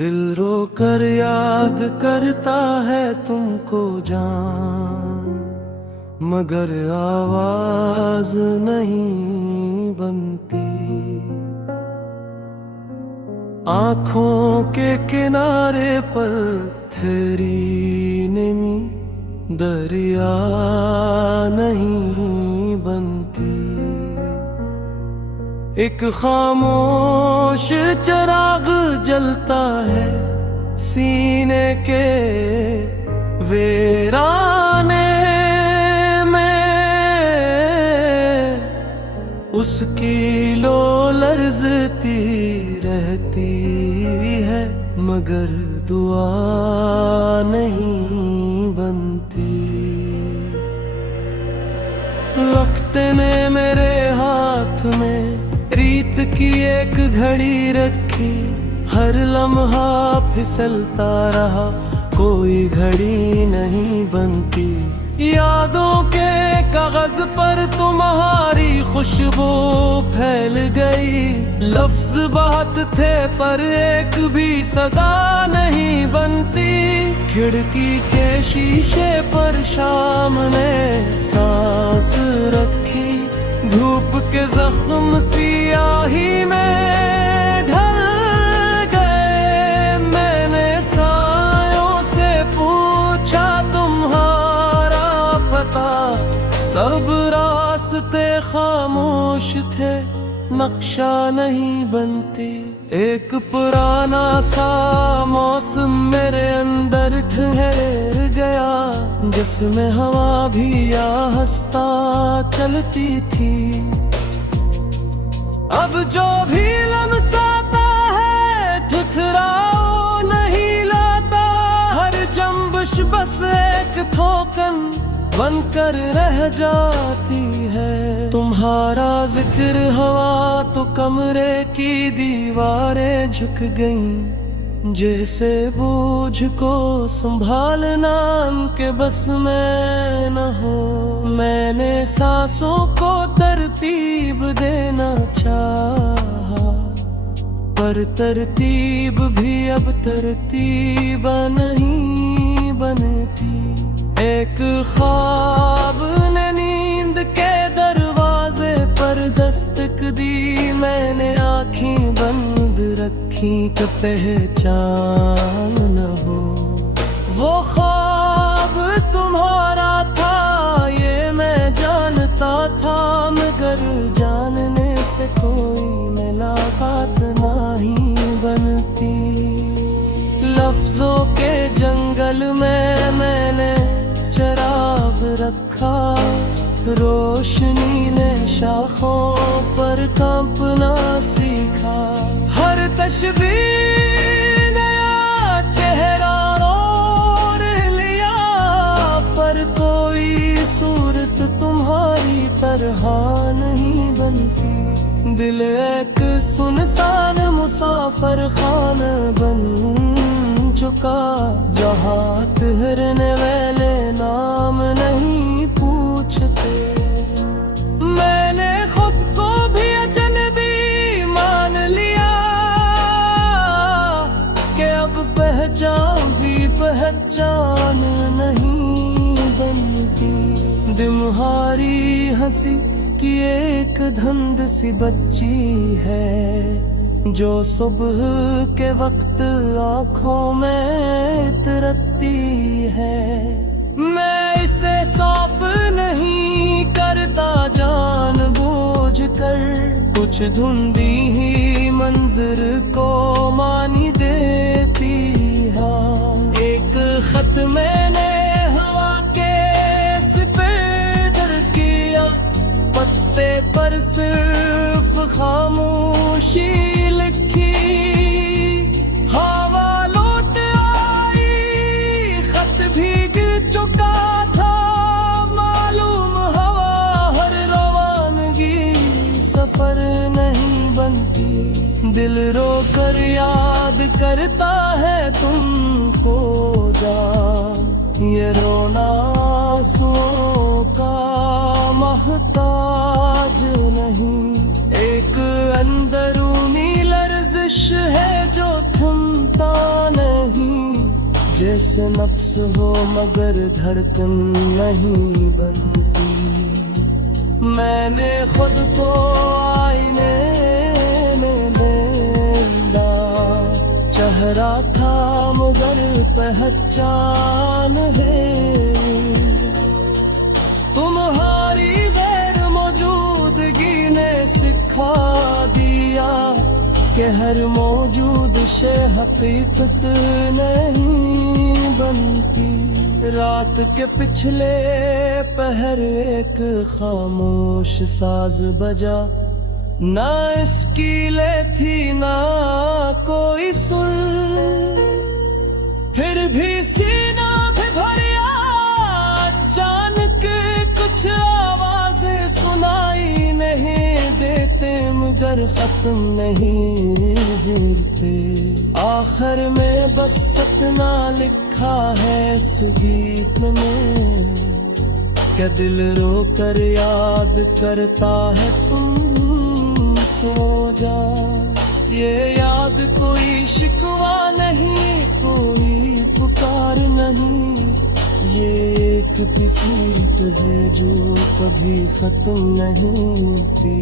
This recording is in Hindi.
दिल रो कर याद करता है तुमको जान, मगर आवाज नहीं बनती। आँखों के किनारे पर तेरी नेमी दरिया नहीं बनती। एक खामोश चिराग जलता है सीने के वीराने में, उसकी लो लर्जती रहती है मगर दुआ नहीं बनती। वक्त ने मेरे हाथ में रीत की एक घड़ी रखी, हर लम्हा फिसलता रहा कोई घड़ी नहीं बनती। यादों के कागज पर तुम्हारी खुशबू फैल गई, लफ्ज बहुत थे पर एक भी सदा नहीं बनती। खिड़की के शीशे पर शाम ने सांस रखी, धूप के जख्म सियाही में ढल गए। मैंने सायों से पूछा तुम्हारा पता, सब रास्ते खामोश थे, नक्शा नहीं बनती। एक पुराना सा मौसम मेरे अंदर ठहर गया, जिसमें हवा भी आहस्ता चलती थी। अब जो भी लम्साता है ठुठराओ नहीं लाता, हर जंबश बस एक थोकन बनकर रह जाती है। तुम्हारा जिक्र हवा तो कमरे की दीवारें झुक गईं, जैसे बोझ को संभालना उनके बस में न हो। मैंने सांसों को तरतीब देना चाहा, पर तरतीब भी अब तरतीब नहीं बनती। एक ख्वाब ने नींद के दरवाजे पर दस्तक दी, मैंने आँखें बंद रखी तो पहचान न हो। वो ख्वाब तुम्हारा था ये मैं जानता था, मगर जानने से कोई मुलाकात नहीं बनती। लफ्जों के जंगल में मैंने चराग रखा, रोशनी ने शाखों पर कांपना सीखा। हर तशबीह नया चेहरा और लिया, पर कोई सूरत तुम्हारी तरह नहीं बनती। दिल एक सुनसान मुसाफिर खाना बन चुका, जहाँ ठहरने वाले नाम नहीं पूछते। मैंने खुद को भी अजनबी मान लिया कि अब पहचान भी पहचान नहीं बनती। तुम्हारी हंसी की एक धुंध सी बच्ची है, जो सुबह के वक्त आँखों में इतरती है। मैं इसे सौफ नहीं करता जानबूझ कर, कुछ धुंधी ही मंजर को मानी देती है। एक खत मैंने हवा के सिपे किया, पत्ते पर सिर्फ खामोशी लिखी। हवा लौट आई, खत भीग चुका था, मालूम हवा हर रवानगी सफर नहीं बनती। दिल रो कर याद करता है तुमको जान, ये रोना आंसुओं का मोहताज नहीं। एक अंदरूनी लर्जिश है जो थमता जैसे नफ्स हो मगर धड़कन नहीं बनती। मैंने खुद को आईने में देखा, चेहरा था मगर पहचान है तुम्हारी गैर मौजूदगी ने सिखा दिया कि हर मौजूद शे हकीकत नहीं बनती। रात के पिछले पहर एक खामोश साज बजा, ना इसकी ले थी ना कोई सुर, फिर भी सीना भी भरिया। अचानक कुछ आवाजें सुनाई नहीं देते मगर खत्म नहीं होते। आखिर में बस सपना लिखा है इस गीत में, क्या दिल रो कर याद करता है तुमको जा। ये याद कोई शिकवा नहीं, कोई पुकार नहीं, ये एक प्रीत है जो कभी खत्म नहीं होती।